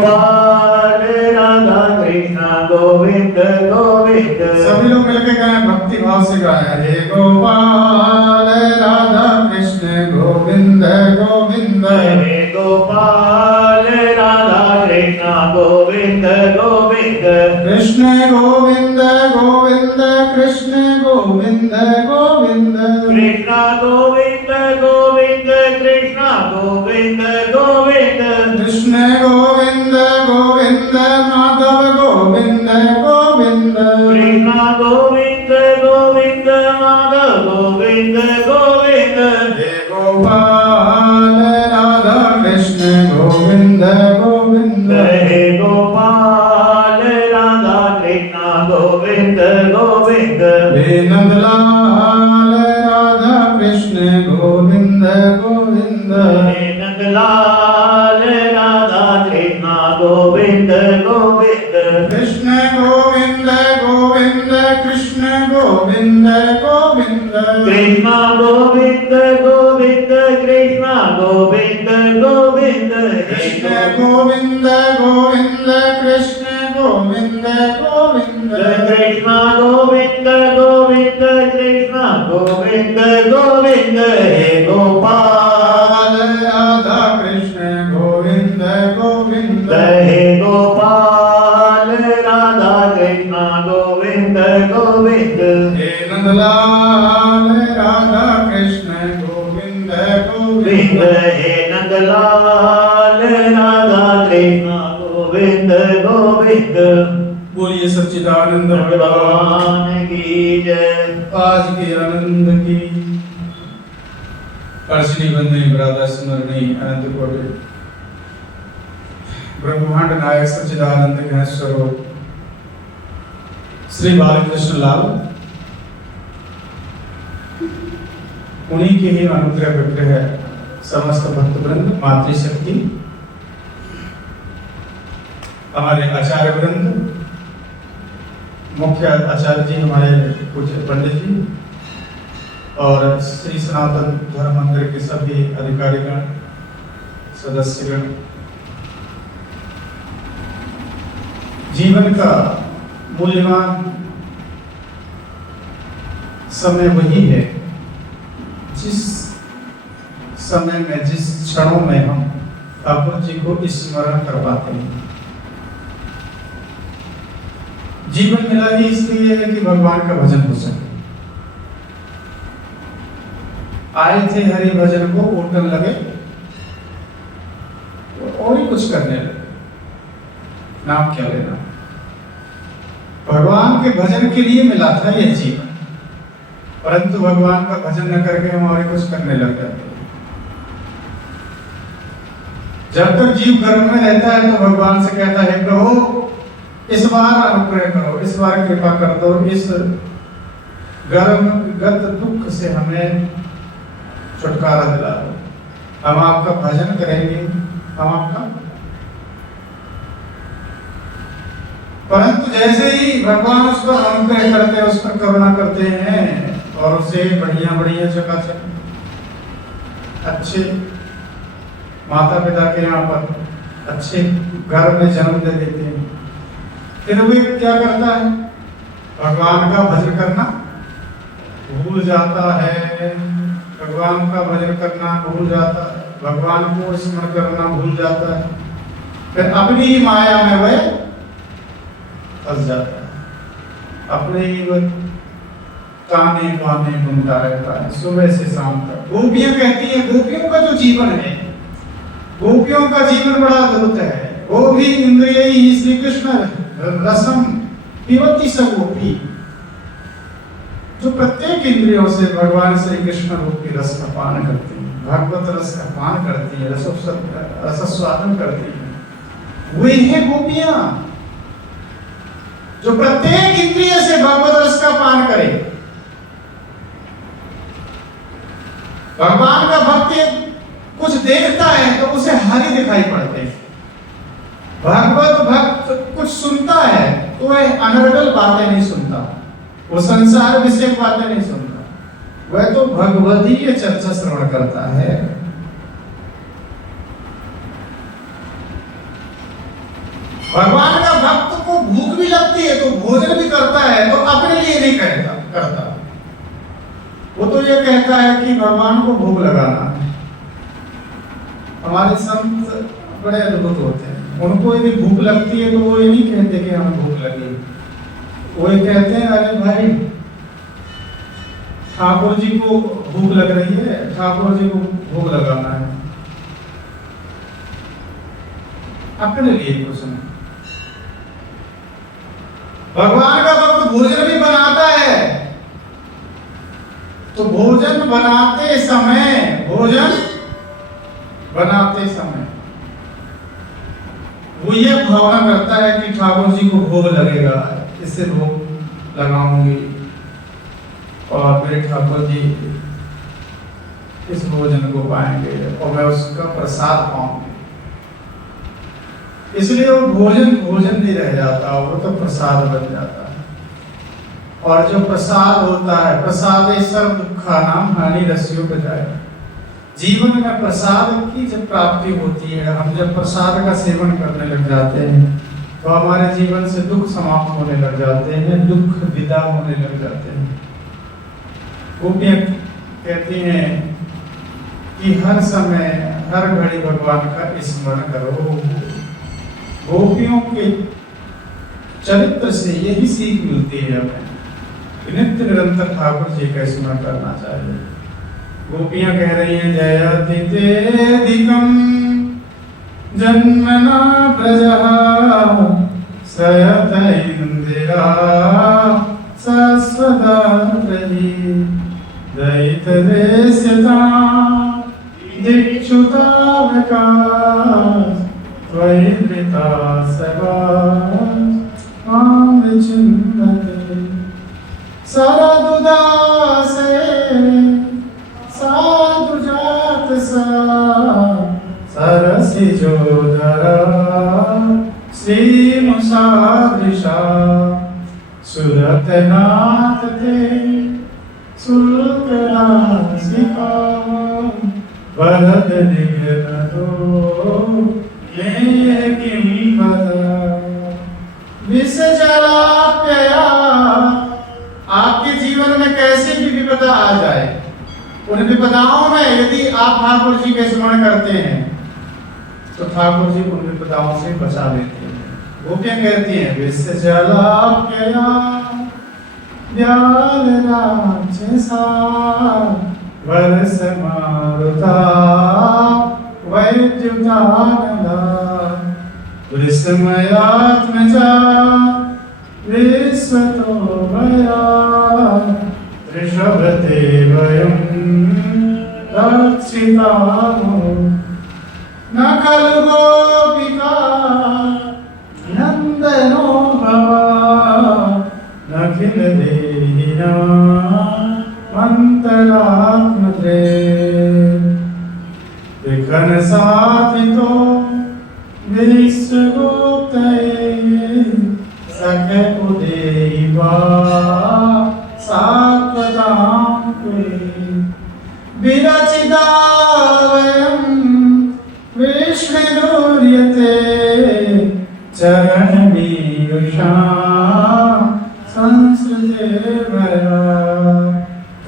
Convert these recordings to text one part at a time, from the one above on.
गोपाल भाव से गाया, हे गोपाल राधा कृष्ण गोविंद गोविंद, हे गोपाल राधा कृष्ण गोविंद गोविंद, कृष्ण गोविंद गोविंद कृष्ण गोविंद गोविंद, कृष्ण गोविंद गोविंद कृष्ण गोविंद गोविंद, कृष्ण गोविंद गोविंद माधव गोविंद गोविंद, कृष्ण गोविंद गोविंद माधव गोविंद गोविंद, हे गोपाल राधा कृष्ण गोविंद गोविंद, हे गोपाल राधा कृष्ण गोविंद गोविंद, हे नंदलाल राधा कृष्ण गोविंद गोविंद, हे नंदलाल राधा कृष्ण गोविंद गोविंद, कृष्ण गोविंद गोविंद कृष्ण गोविंद गोविंद, कृष्ण गोविंद गोविंद कृष्ण गोविंद गोविंद, कृष्ण गोविंद गोविंद कृष्ण गोविंद गोविंद, कृष्ण गोविंद गोविंद कृष्ण गोविंद गोविंद, हे गोपाल राधा कृष्ण गोविंद गोविंद, हे गोपाल राधा कृष्ण गोविंद गोविंद, हे नंदलाल राधा कृष्ण गोविंद गोविंद, गोविंद, हे नंदलाल राधा कृष्ण गोविंद गोविंद। बोलिए सच्चिदानंद भगवान भगवान की जय। आज के आनंद की अर्चनी बंदनी ब्रादा स्मरणी अनंत कोटि ब्रह्मांड नायक सच्चिदानंद घन स्वरूप श्री बालकृष्ण लाल, उन्हीं के ही अनुग्रह विग्रह समस्त भक्त वृंद, मातृशक्ति, हमारे आचार्य वृंद, मुख्य आचार्य जी हमारे पूज्य पंडित जी और श्री सनातन धर्म मंदिर के सभी अधिकारीगण, सदस्यगण, जीवन का मूल्यवान समय वही है जिस समय में, जिस क्षणों में हम ठाकुर जी को स्मरण कर पाते हैं। जीवन मिला ही इसलिए है कि भगवान का भजन हो सके। आए थे हरि भजन को, उठन लगे और ही कुछ करने लगे, नाम क्या लेना। भगवान के भजन के लिए मिला था यह जीवन, परंतु भगवान का भजन न करके हम और ही कुछ करने लग जाते हैं। जब तक जीव गर्भ में रहता है तो भगवान से कहता है, प्रभु इस बार अनुग्रह करो, इस बार कृपा कर दो, इस गर्भगत दुख से हमें छुटकारा दिला दो, हम आपका भजन करेंगे, हम आपका। परंतु जैसे ही भगवान उस पर अनुग्रह करते हैं, उस पर करुणा करते हैं और उसे बढ़िया बढ़िया चकाचक अच्छे माता पिता के यहाँ पर अच्छे घर में जन्म दे देते हैं, फिर भी क्या करता है? भगवान का भजन करना भूल जाता है, भगवान का भजन करना भूल जाता है, भगवान को स्मरण करना भूल जाता है, फिर अपनी ही माया में वह फंस जाता है, अपने ही वह ताने बाने ढूंढता रहता है सुबह से शाम तक। गोपियां कहती है, गोपियों का जो जीवन है, गोपियों का जीवन बड़ा अद्भुत है। वो भी इंद्रिय ही श्री कृष्ण रसम पिबती स गोपी, जो प्रत्येक इंद्रियों से भगवान श्री कृष्ण रूप की रस का पान करती है, भागवत रस का पान करती है, रसस्वादन करती है, वे हैं गोपियां जो प्रत्येक इंद्रिय से भगवत रस का पान करे। भगवान का भक्त कुछ देखता है तो उसे हरि दिखाई पड़ते हैं, भागवत भक्त कुछ सुनता है तो वह अनर्गल बातें नहीं सुनता, वो संसार विषय बातें नहीं सुनता, वह तो भगवदीय चर्चा श्रवण करता है। भगवान का भक्त को भूख भी लगती है तो भोजन भी करता है, तो अपने लिए नहीं करता, वो तो ये कहता है कि भगवान को भोग लगाना है। हमारे संत बड़े अद्भुत होते हैं, उनको यदि भूख लगती है तो वो ये नहीं कहते कि हमें भूख लगी, वो ये कहते हैं अरे भाई ठाकुर जी को भूख लग रही है, ठाकुर जी को भोग लगाना है, अपने लिए कुछ नहीं। भगवान का भक्त भोजन भी बनाता है, तो भोजन बनाते समय वो ये भावना करता है कि ठाकुर जी को भोग लगेगा, इससे भोग लगाऊंगी और मेरे ठाकुर जी इस भोजन को पाएंगे और मैं उसका प्रसाद पाऊंगी। इसलिए वो भोजन नहीं रह जाता, वो तो प्रसाद बन जाता है। और जो प्रसाद होता है, प्रसाद सर्व दुखा नाम हानि रस्यो बजाय। जीवन में प्रसाद की जब प्राप्ति होती है, हम जब प्रसाद का सेवन करने लग जाते हैं तो हमारे जीवन से दुख समाप्त होने लग जाते हैं, दुख विदा होने लग जाते हैं। गोपियां कहती हैं कि हर समय हर घड़ी भगवान का स्मरण करो। गोपियों के चरित्र से यही सीख मिलती है हमें, नित्य निरंतर ठाकुर जी का स्मरण करना चाहिए। गोपियां कह रही हैं जयति तेधिकं जन्मना प्रजः सयत इंदिरा शाश्वती दयित देशता दीक्षुतावका त्वयिता सवा मां विचिन्वते सरदुदासे साधु जात सा सरसिजोधरा श्री मुसादृशा सुरत नाथ ते सुल्करासिका वरद निगतो ये किम पदा विष जलाप्यया। आपके जीवन में कैसी भी विपदा आ जाए, उन विपदाओं में यदि आप ठाकुर जी के स्मरण करते हैं तो ठाकुर जी उन विपदाओं से बचा लेते हैं। गोपियां कहती हैं विष जलाप्यया व्याल राक्षसा वर्ष मारुता वैद्युतानला विस्मयात्मजा विश्वतो भया ऋषभते वयं रक्षितामो न खलु गोपिका नंदनो भवा नखिल देहिना अंतरात्मते विघ्न साधितो विश्वगुप्तये सखे उदेवा सात्वतां विरचिता वयं विष्णुदुर्यते चरणमीयुषा संस्कृते भया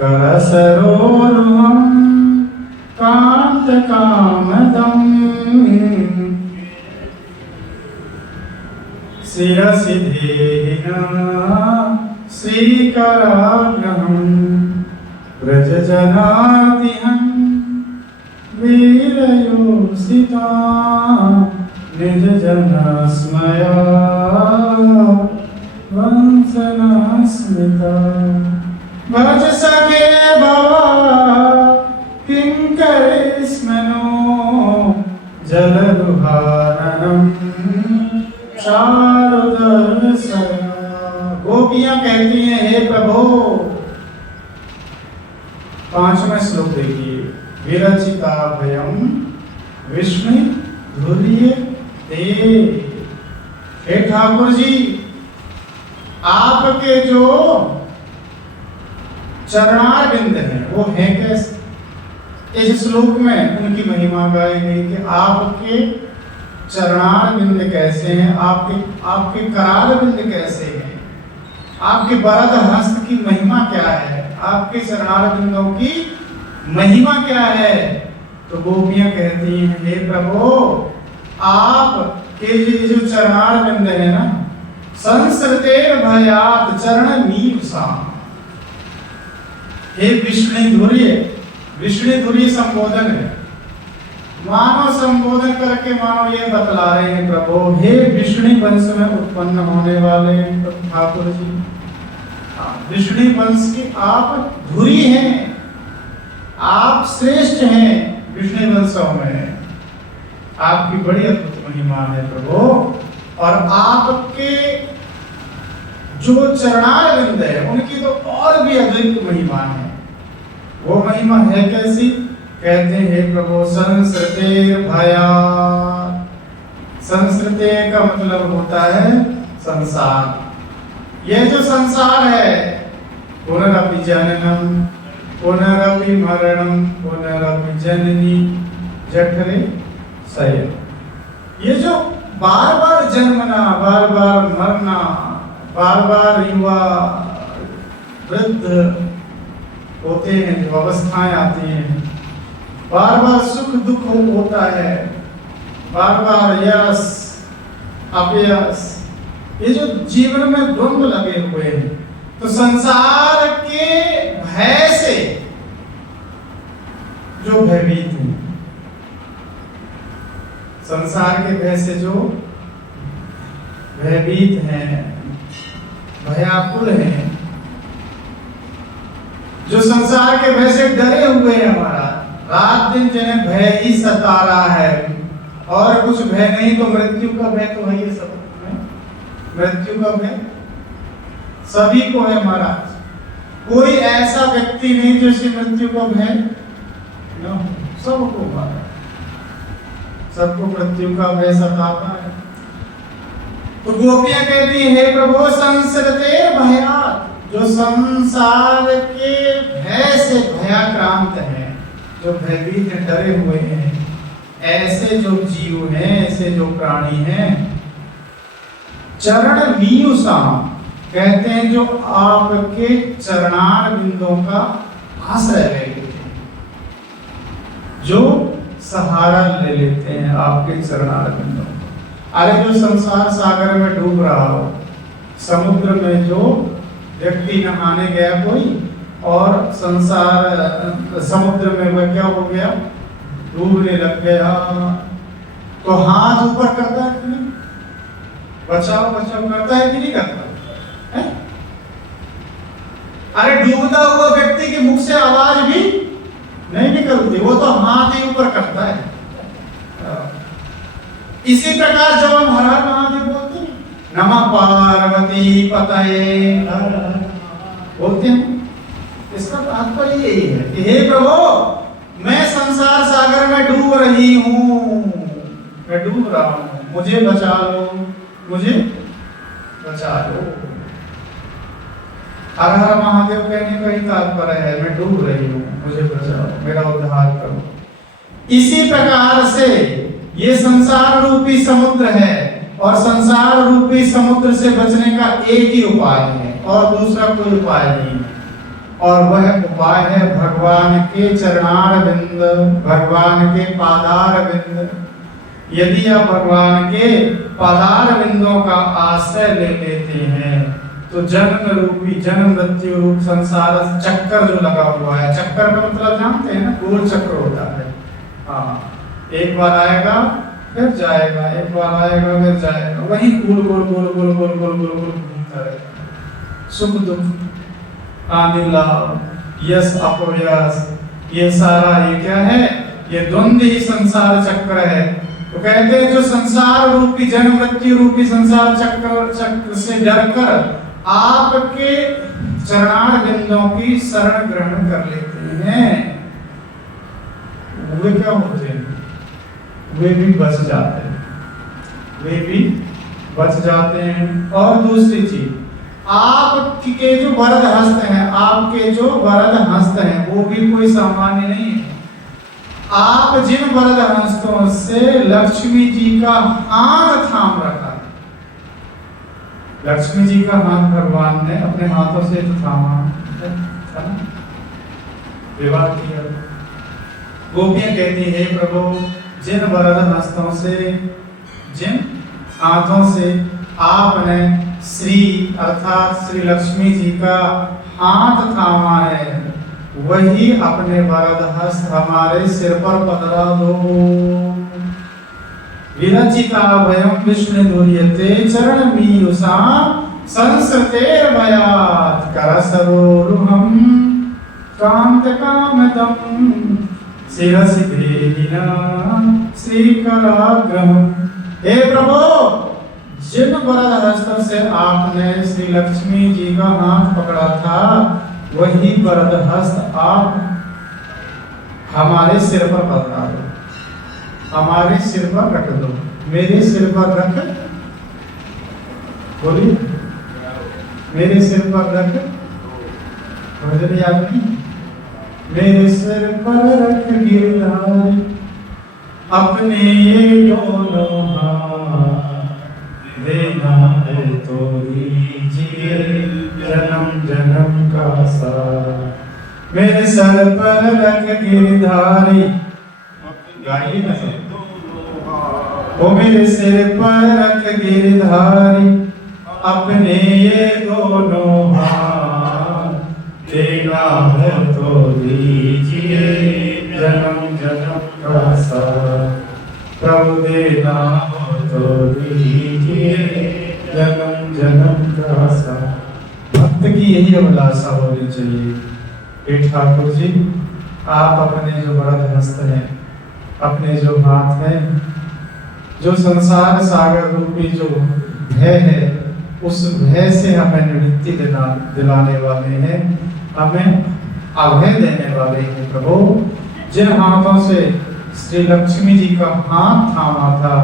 करसरोरुहं कान्तकामदम् शिरसि देहिना श्रीकराग्रहं व्रजजनातिहं वीरयोषिता निजजनस्मया वंशनस्मिता भज सखे भवा किंकरिस्मनो जलदुहारणम् गोपियां कहती हैं हे प्रभु, 5वें श्लोक देखिए, विरचिता भयम विष्णु धुर्य ते। हे ठाकुर जी, आपके जो चरणारविंद हैं वो है कैसे? इस श्लोक में उनकी महिमा गाई गई कि आपके चरणारविंद कैसे हैं, आपके करारविंद कैसे हैं, आपके वरद हस्त की महिमा महिमा क्या है, आपके चरणारविंदों की महिमा क्या है। तो गोपियां कहती हैं, हे प्रभु आप के ये जो चरणारविंद है ना, संसृतेर भयात चरण मीसा, हे विष्णुधुर्य संबोधन है। मानव संबोधन करके मानव ये बतला रहे हैं, प्रभु हे विष्णु वंश में उत्पन्न होने वाले ठाकुर जी, विष्णु वंश की आप धुरी हैं, आप श्रेष्ठ हैं विष्णु वंशों में, आपकी बड़ी अद्भुत महिमा है प्रभु। और आपके जो चरणारविंद है उनकी तो और भी अधिक महिमा है। वो महिमा है कैसी, कहते हैं प्रभु संसृतेर भयात। संसृते का मतलब होता है संसार। यह जो संसार है, पुनरपि जननम पुनरपि मरणम पुनरपि जननी जठरे शयन, ये जो बार बार जन्मना, बार बार मरना, बार बार युवा वृद्ध होते हैं, जो अवस्थाएं आती हैं, बार बार सुख दुख होता है, बार बार यश अपयश, ये जो जीवन में द्वंद्व लगे हुए हैं, तो संसार के भय से जो भयभीत हैं, संसार के भय से जो भयभीत हैं, भयाकुल हैं, जो संसार के भय से डरे हुए हैं, हमारा रात दिन जिन्हें भय ही सता रहा है, और कुछ भय नहीं तो मृत्यु का भय तो है, ये सब मृत्यु का भय सभी को है महाराज। कोई ऐसा व्यक्ति नहीं जिसे मृत्यु का भय न हो, सबको महाराज, सबको मृत्यु का भय सताता है। तो गोपियां कहती है, हे प्रभु संसरते भयात, जो संसार के भय से भयाक्रांत है, जो भयभीत है, डरे हुए हैं, ऐसे जो जीव हैं, ऐसे जो प्राणी हैं, चरण मीयुषा कहते हैं, जो आपके चरणार बिंदों का आश्रय ले लेते हैं, जो सहारा ले लेते हैं आपके चरणार बिंदों का। अरे जो संसार सागर में डूब रहा हो, समुद्र में जो व्यक्ति नहाने गया कोई, और संसार समुद्र में वह क्या हो गया, डूबने लग गया, तो हाथ ऊपर करता है कि नहीं, बचाओ बचाओ करता है कि नहीं करता है? अरे डूबता हुआ व्यक्ति के मुख से आवाज भी नहीं निकलती, वो तो हाथ ही ऊपर करता है। इसी प्रकार जब हम हर हर महादेव बोलते हैं, नमः पार्वती पतये बोलते हैं, इसका तात्पर्य यही है कि हे प्रभु मैं संसार सागर में डूब रही हूँ, मैं डूब रहा हूँ, मुझे बचा लो, मुझे बचा लो। हर हर महादेव कहने का ही तात्पर्य है, मैं डूब रही हूँ, मुझे बचाओ, मेरा उद्धार करो। इसी प्रकार से ये संसार रूपी समुद्र है, और संसार रूपी समुद्र से बचने का एक ही उपाय है, और दूसरा कोई उपाय नहीं है, और वह उपाय है भगवान के चरणार बिंद, भगवान के पादार बिंद। यदि आप भगवान के पादार बिंदों का आश्रय ले लेते हैं, तो जन्म रूपी जन्म मृत्यु रूप संसार चक्कर जो लगा हुआ है, चक्कर का मतलब जानते हैं ना, गोल चक्र होता है। हाँ, एक बार आएगा फिर जाएगा, एक बार आएगा फिर जाएगा, वही गोल गोल गोल गोल गोल गोल गोल गोल घूमता रहेगा। सुख दुख आदि लाभ, यश अपयश, ये सारा ये क्या है, ये द्वंद्व ही संसार चक्र है। तो कहते हैं जो संसार रूपी जन्म मृत्यु रूपी संसार चक्र से डरकर आपके चरणार बिंदों की शरण ग्रहण कर लेते हैं, वे क्या होते हैं, वे भी बच जाते हैं, वे भी बच जाते हैं। और दूसरी चीज, आपके जो वरद हस्त हैं, आपके जो वरद हस्त हैं, वो भी कोई सामान्य नहीं है। आप जिन वरद हस्तों से लक्ष्मी जी का हाथ थाम रखा, लक्ष्मी जी का हाथ भगवान ने अपने हाथों से थामा, था ना, विवाह किया। गोपियां कहती है प्रभु जिन वरद हस्तों से, जिन हाथों से आपने श्री अर्थात श्री लक्ष्मी जी का हाथ थामा है, वही अपने वरद हस्त हमारे सिर पर पधरा दो। विरचिता भयम विष्णु दुर्यते चरण मीयुषा संसृतेर भयात् करसरोरुहं कांत कामदम शिरसि भेदिना श्रीकराग्रहम्। हे प्रभु जिन वरद हस्तों से आपने श्री लक्ष्मी जी का हाथ पकड़ा था, वही वरद हस्त आप हमारे सिर पर पकड़ा दो, हमारे सिर पर रख दो। मेरे सिर पर रख, बोलिए मेरे सिर पर रख, भजन याद नहीं? मेरे सिर पर रख गिरधारी अपने ये दोनों हाथ, देना है तो दीजिए जन्म जन्म का साथ। मेरे सर पर रख गिरधारी, गाइए ना सब, ओ मेरे सिर पर रख गिरधारी अपने ये दोनों हाथ, देना है तो दीजिए जन्म जन्म का साथ। प्रभु देना हो तो दीजिए जन्म जन्म का साथ। भक्त की यही अभिलाषा होनी चाहिए। हे ठाकुर जी, आप अपने जो वरद हस्त हैं, अपने जो हाथ हैं, जो संसार सागर रूपी जो भय है, उस भय से हमें निवृत्ति दिलाने वाले हैं, हमें अभय देने वाले हैं। प्रभु जिन हाथों से श्री लक्ष्मी जी का हाथ थामा था,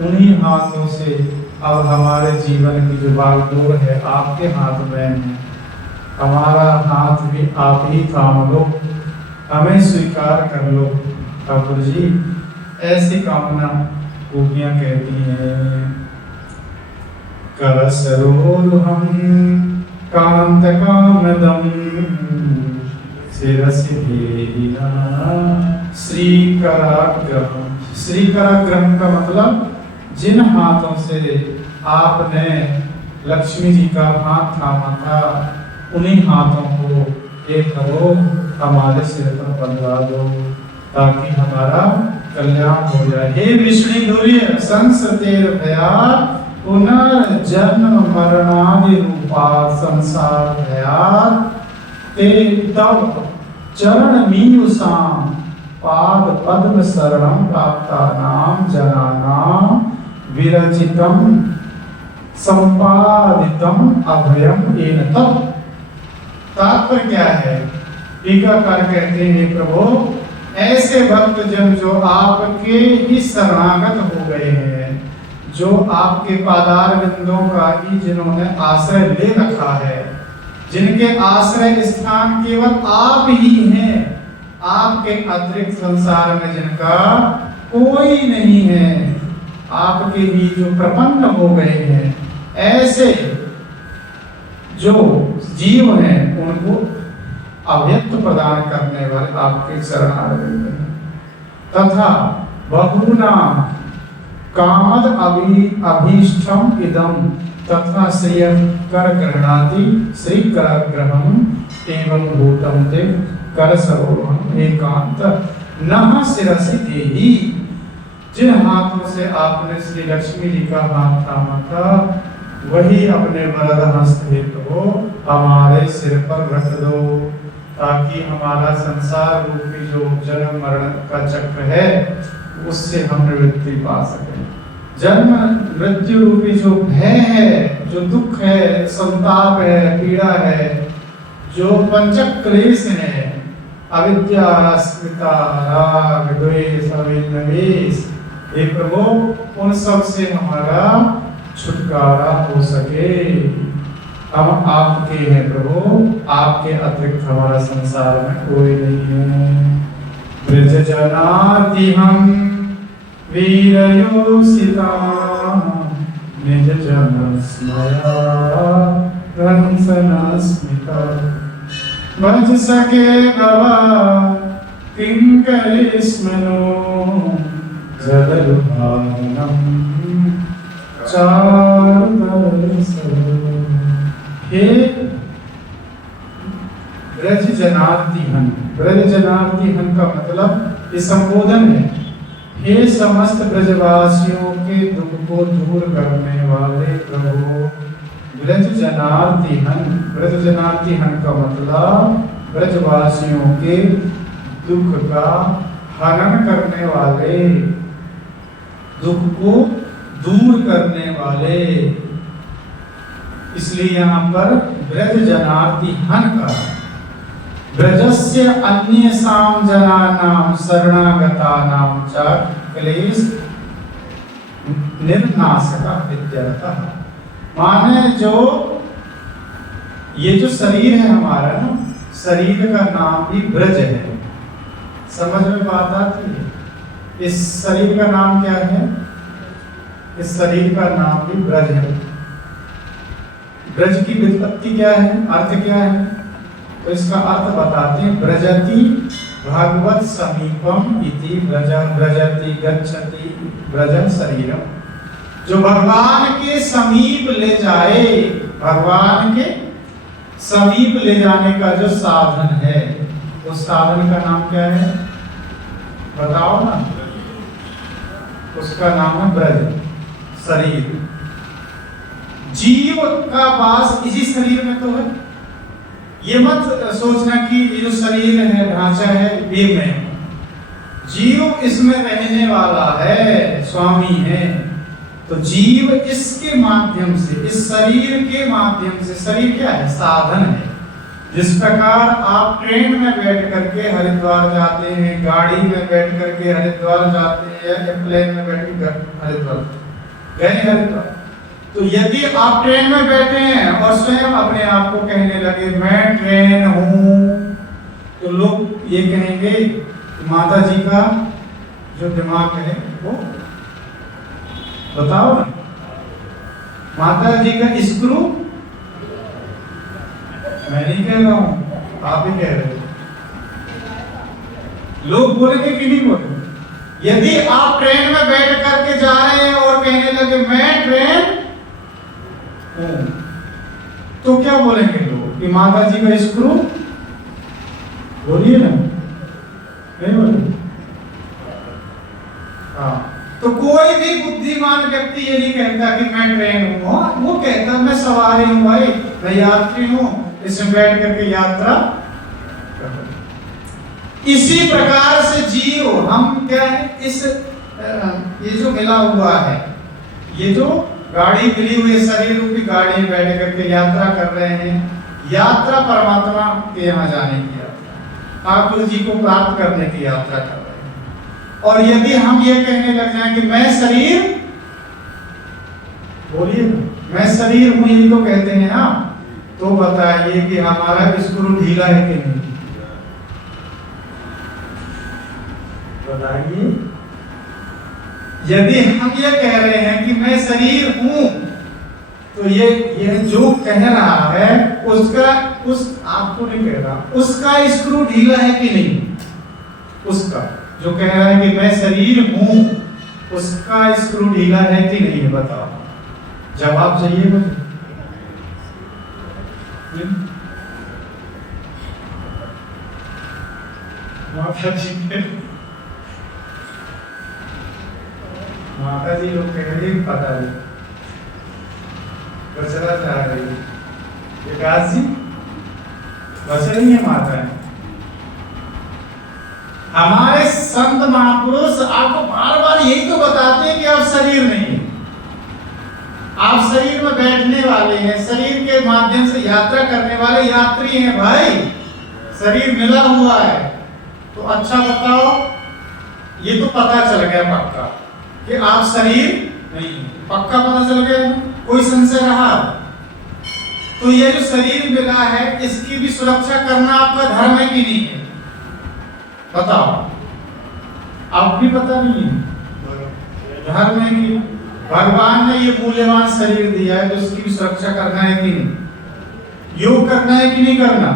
उन्हीं हाथों से अब हमारे जीवन की जो बागडोर है आपके हाथ में है। हमारा हाथ भी आप ही थाम लो, हमें स्वीकार कर लो ठाकुर जी। ऐसी कामना गोपियां कहती हैं। करसरोरुहं कांत कामदम शिरसि भेदिना श्रीकराग्रहम्। श्रीकराग्रहम् का मतलब जिन हाथों से आपने लक्ष्मी जी का हाथ थामा था, उन्हीं हाथों को एक करो हमारे सिर पर बंधवा दो, ताकि हमारा कल्याण हो जाए। हे विष्णुधुर्य संसतेर भयात् पुनर्जन्म मरणादि रूपा संसार भयात् ते तव चरण मीयुषां पाद पद्म शरणं प्राप्तानां जनानां विरचितं संपादितं अभयं येन तव। तात्पर्य क्या है? टीकाकार कहते हैं प्रभु ऐसे भक्त जन जो आपके ही शरणागत हो गए हैं, जो आपके पादार बिंदों का ही जिन्होंने आश्रय ले रखा है, जिनके आश्रय स्थान केवल आप ही हैं, आपके अतिरिक्त संसार में जिनका कोई नहीं है, आपके ही जो प्रपन्न हो गए हैं, ऐसे जो जीव हैं उनको अभयत्व प्रदान करने वाले आपके शरणागत हैं। तथा बहुनाम कामद अभीष्टम इदम तथा श्रिय कर ग्रहणाति श्री कर ग्रहम एवं भूतम ते कर सरोहम एकांत नह शिरसि देहि। जिन हाथों से आपने श्री लक्ष्मी जी का हाथ थामा था, वही अपने वरद हस्त को हमारे सिर पर रख दो, ताकि हमारा संसार रूपी जो जन्म मरण का चक्र है, उससे हम निवृत्ति पा सकें। जन्म मृत्यु रूपी जो भय है, जो दुख है, संताप है, पीड़ा है, जो पंचक क्लेश है, अविद्या, अस्मिता, राग, द्वेष, अविद्वेष, हे प्रभु उन सब से हमारा छुटकारा हो सके। हम आपके हैं प्रभु, आपके अतिरिक्त हमारा संसार में कोई नहीं है। ब्रज जनाति हम वीरयोषिता निज जन स्मया रंसना स्मिता। भज सके भवा किंकरिस्मनो जलरुहानम हे ब्रज जनार्तिहन। ब्रज जनार्तिहन का मतलब ये संबोधन है। हे समस्त ब्रजवासियों के दुख को दूर करने वाले प्रभु ब्रज जनार्तिहन। ब्रज जनार्तिहन का मतलब ब्रजवासियों के दुख का हरण करने वाले, दुख को दूर करने वाले, इसलिए यहाँ पर ब्रज जनार्तिहन का। ब्रजस्य अन्येषां जनानां शरणागतानां च क्लेश निर्नाशकः इत्यर्थः। माने जो ये जो शरीर है हमारा ना, शरीर का नाम भी ब्रज है। समझ में बात आती है? इस शरीर का नाम क्या है? इस शरीर का नाम भी ब्रज है। ब्रज की व्युत्पत्ति क्या है, अर्थ क्या है? तो इसका अर्थ बताते हैं, ब्रजति भागवत समीपम इति ब्रज ब्रजति गच्छति ब्रज शरीरम। जो भगवान के समीप ले जाए, भगवान के समीप ले जाने का जो साधन है, उस साधन का नाम क्या है? बताओ ना। उसका नाम है ब्रज, शरीर। जीव का वास इसी शरीर में तो है। ये मत सोचना कि ये जो शरीर है, ढांचा है, ये मैं। जीव इसमें रहने वाला है, स्वामी है। तो जीव इसके माध्यम से, इस शरीर के माध्यम से, शरीर क्या है? साधन है। जिस प्रकार आप ट्रेन में बैठ करके हरिद्वार जाते हैं, गाड़ी में बैठ करके हरिद्वार जाते हैं, या प्लेन में बैठ कर हरिद्वार गए हरिद्वार। तो यदि आप ट्रेन में बैठे हैं और स्वयं अपने आप को कहने लगे मैं ट्रेन हूं, तो लोग ये कहेंगे माता जी का जो दिमाग है वो, बताओ ना, माता जी का स्क्रू, मैं नहीं कह रहा हूं, आप ही कह रहे हो। लोग बोलेंगे कि नहीं बोलेंगे? यदि आप ट्रेन में बैठ करके जा रहे हैं और कहने लगे मैं ट्रेन, तो क्या बोलेंगे लोग कि माता जी का स्क्रू? बोलिए ना, नहीं बोलिए। हाँ, तो कोई भी बुद्धिमान व्यक्ति ये नहीं कहता कि मैं ट्रेन हूं, वो कहता मैं सवारी हूं भाई, मैं यात्री हूं, इसमें बैठ करके यात्रा। इसी प्रकार से जीव हम क्या है, इस ये जो मिला हुआ है, ये जो गाड़ी मिली हुई शरीर रूपी गाड़ी में बैठ करके यात्रा कर रहे हैं। यात्रा परमात्मा के यहाँ जाने की यात्रा, ठाकुर जी को प्राप्त करने की यात्रा कर रहे हैं। और यदि हम ये कहने लग जाएं कि मैं शरीर, बोलिए मैं शरीर हूं, यही तो कहते हैं ना, तो बताइए कि हमारा स्क्रू ढीला है कि नहीं? बताइए। यदि हम ये कह रहे हैं कि मैं शरीर हूं, तो ये जो कह रहा है उसका, उस आपको नहीं कह रहा, उसका स्क्रू ढीला है कि नहीं? उसका जो कह रहा है कि मैं शरीर हूं, उसका स्क्रू ढीला है कि नहीं है? बताओ, जवाब चाहिए मुझे। माता जी लोग कह रही पता नहीं, बचरा चाह रही है, विकास जी बच रही है माता है। हमारे संत महापुरुष आपको बार बार यही तो बताते हैं कि आप शरीर नहीं है, आप शरीर में बैठने वाले हैं, शरीर के माध्यम से यात्रा करने वाले यात्री हैं भाई। शरीर मिला हुआ है तो अच्छा बताओ, ये तो पता चल गया पक्का कि आप शरीर नहीं, पक्का पता चल गया, कोई संशय रहा? तो ये जो शरीर मिला है इसकी भी सुरक्षा करना आपका धर्म है कि नहीं है? बताओ, आप भी पता नहीं है धर्म है कि भगवान ने ये मूल्यवान शरीर दिया है तो इसकी भी सुरक्षा करना है कि नहीं? योग करना है कि नहीं करना?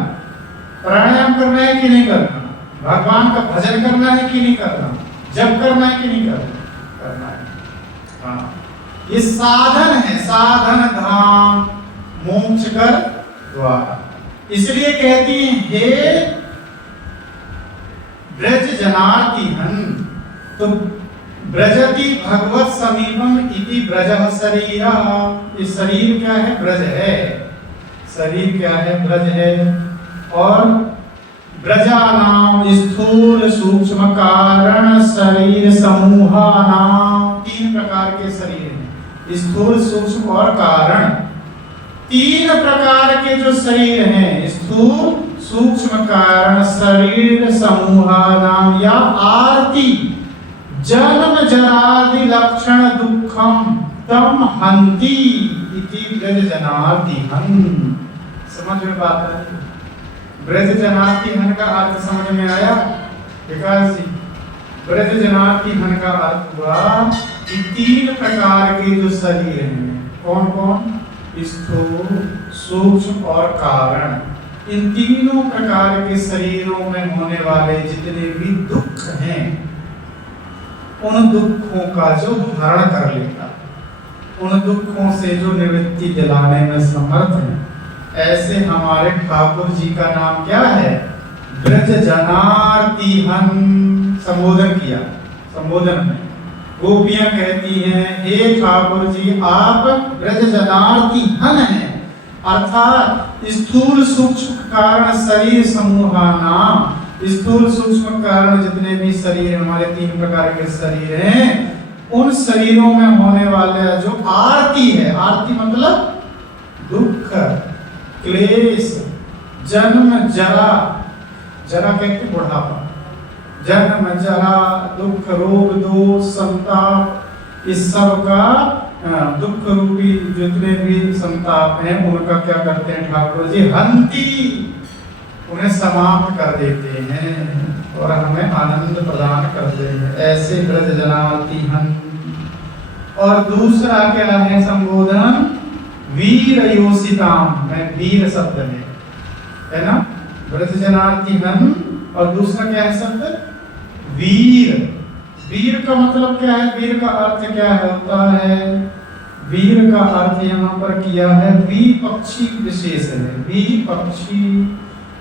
प्राणायाम करना है कि नहीं करना, भगवान का भजन करना है कि नहीं करना, जप करना है कि नहीं करना है। हाँ, ये साधन है, साधन धाम मोक्ष कर द्वार। इसलिए कहती हैं हे ब्रज जनार्ति हन, तो ब्रजति भगवत समीपम इति ब्रजः शरीरा। ये शरीर क्या है? ब्रज है। शरीर क्या है? ब्रज है। और ब्रजानाम स्थूल सूक्ष्म कारण शरीर समूहानाम, 3 प्रकार के शरीर हैं, स्थूल सूक्ष्म और कारण। 3 प्रकार के जो शरीर हैं, स्थूल सूक्ष्म कारण शरीर समूहानाम या आरती, जन्म जरादि लक्षण दुखम तम हंति इति ब्रज जनार्ति हन। समझ में बात आ रही? ब्रज जनार्ति हन का अर्थ समझ में आया विकास जी? ब्रज जनार्ति हन का अर्थ हुआ कि 3 प्रकार के जो शरीर हैं, कौन कौन? स्थूल सूक्ष्म और कारण। इन तीनों प्रकार के शरीरों में होने वाले जितने भी दुख हैं, उन दुखों का जो हरण कर लेता, उन दुखों से जो निवृत्ति दिलाने में समर्थ है, ऐसे हमारे ठाकुर जी का नाम क्या है? ब्रज जनार्ति हन। संबोधन किया, संबोधन में गोपियां कहती हैं हे ठाकुर जी आप ब्रज जनार्ति हन हैं, अर्थात स्थूल सूक्ष्म कारण शरीर समूहानाम, स्थूल सूक्ष्म कारण जितने भी शरीर हमारे 3 प्रकार के शरीर हैं, उन शरीरों में होने वाले जो आरती है, आरती मतलब दुख, क्लेश, जन्म जरा, जरा कहते बुढ़ापा, जन्म जरा दुख रोग दोष संताप, इस सब का दुख रूपी जितने भी संताप हैं उनका क्या करते हैं ठाकुर जी? हंती, उन्हें समाप्त कर देते हैं और हमें आनंद प्रदान करते हैं। ऐसे ब्रज जनार्ति हन। और दूसरा क्या है संबोधन? वीर योषिताम, में वीर शब्द है ना? ब्रज जनार्ति हन। और दूसरा क्या है शब्द? वीर। वीर का मतलब क्या है? वीर का अर्थ क्या होता है? वीर का अर्थ यहाँ पर किया है विपक्षी विशेष है। विपक्षी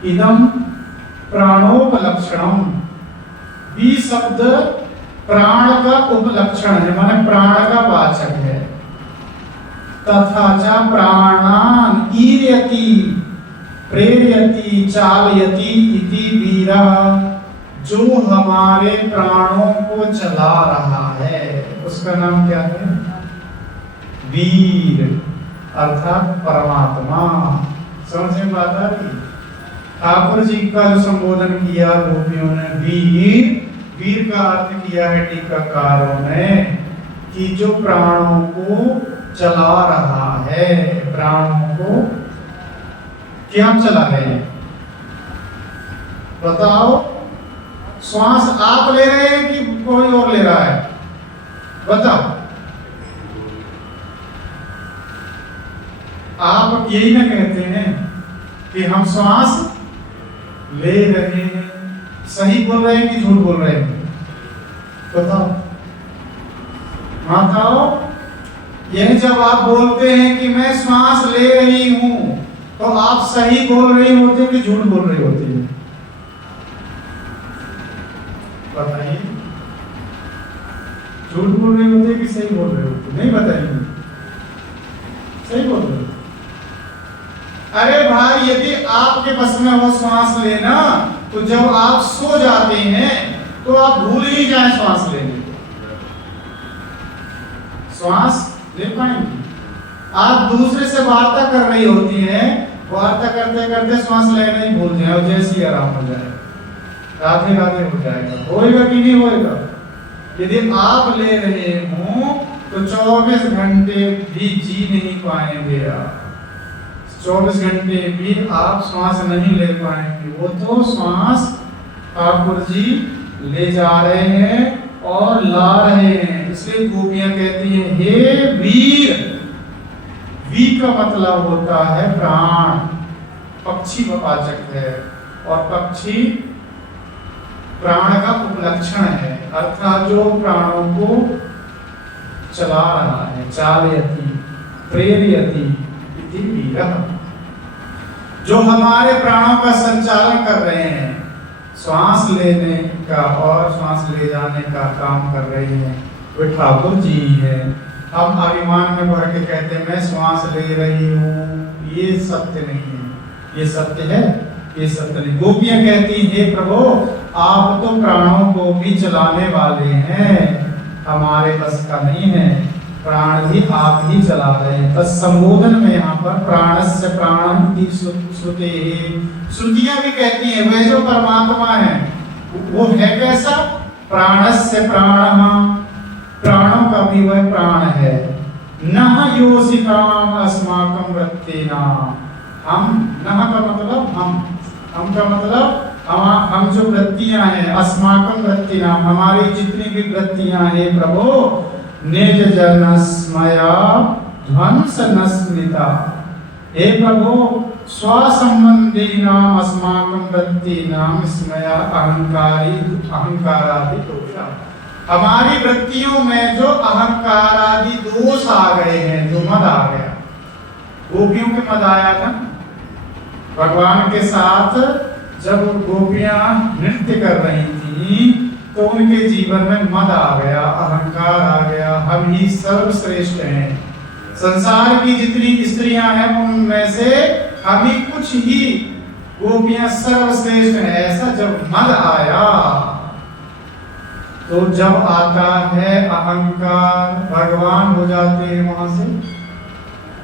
इदम प्राणोपलक्षणम। वि शब्द प्राण का उपलक्षण है, माने प्राण का वाचक है। तथा च प्राणान ईर्यति प्रेरयति चालयति इति वीरा, जो हमारे प्राणों को चला रहा है उसका नाम क्या है? वीर, अर्थात परमात्मा। समझ में बात आ रही? ठाकुर जी का जो संबोधन किया गोपियों ने वीर, वीर का अर्थ किया है टीकाकारों ने कि जो प्राणों को चला रहा है, प्राणों को क्या चला रहे हैं? बताओ, श्वास आप ले रहे हैं कि कोई और ले रहा है? बताओ। आप यही ना कहते हैं कि हम श्वास ले रहे हैं। सही बोल रहे हैं कि झूठ बोल रहे हैं? बताओ माताओ, यह जब आप बोलते हैं कि मैं श्वास ले रही हूं, तो आप सही बोल रही होते कि झूठ बोल रही होती है? बताइए, झूठ बोल रहे होते कि सही बोल रहे होते? नहीं बताइए, सही बोल रहे होते। अरे भाई, यदि आपके बस में हो श्वास लेना, तो जब आप सो जाते हैं तो आप भूल ही जाए श्वास लेने। श्वास ले पाएंगे? आप दूसरे से वार्ता कर रही होती हैं, वार्ता करते करते श्वास लेना ही भूल जाए और जैसे ही आराम हो जाए, राधे राधे हो जाएगा। होएगा कि नहीं होएगा? यदि आप ले रहे हो तो 24 घंटे भी जी नहीं पाएंगे आप। 24 घंटे भी आप श्वास नहीं ले पाएंगे। वो तो श्वास ठाकुर जी ले जा रहे हैं और ला रहे हैं। इसलिए गोपियां कहती हैं हे वीर। वी का मतलब होता है प्राण, पक्षी वाचक है। और पक्षी प्राण का उपलक्षण है, अर्थात जो प्राणों को चला रहा है, चालयति प्रेरयति इति वीरः, जो हमारे प्राणों का संचालन कर रहे हैं, श्वास लेने का और श्वास ले जाने का काम कर रहे हैं, वे ठाकुर जी है। हम अभिमान में भर के कहते हैं मैं श्वास ले रही हूँ, ये सत्य नहीं है। ये सत्य है? ये सत्य नहीं। गोपियां कहती हे प्रभु आप तो प्राणों को भी चलाने वाले हैं, हमारे बस का नहीं है, प्राण भी आप ही चला रहे हैं। तत् संबोधन में यहाँ पर प्राणस्य प्राण श्रुते, श्रुतियां भी कहती हैं वह जो परमात्मा है वो है कैसा? प्राणस्य प्राण, प्राणों का भी वह प्राण है। नह योषिताम अस्माकं वृत्तिना, हम, नह का मतलब हम का मतलब हम जो वृत्तियां हैं, अस्माकं वृत्तिना हमारी जितनी भी वृत्तियां हैं प्रभु, निज जनस्मया ध्वंस नस्मिता, हे प्रभु स्वसंबंधीनां अस्माकं वृत्तिनां स्मया अहंकारादि दोषा, हमारी वृत्तियों में जो अहंकारादि दोष आ गए हैं, जो मद आ गया, गोपियों के मद आया था भगवान के साथ। जब गोपियां नृत्य कर रही थी तो उनके जीवन में मद आ गया, अहंकार आ गया, हम ही सर्वश्रेष्ठ हैं, संसार की जितनी स्त्रियां हैं उनमें से हम ही कुछ ही गोपियां सर्वश्रेष्ठ हैं, ऐसा जब मद आया तो जब आता है अहंकार, भगवान हो जाते हैं वहां से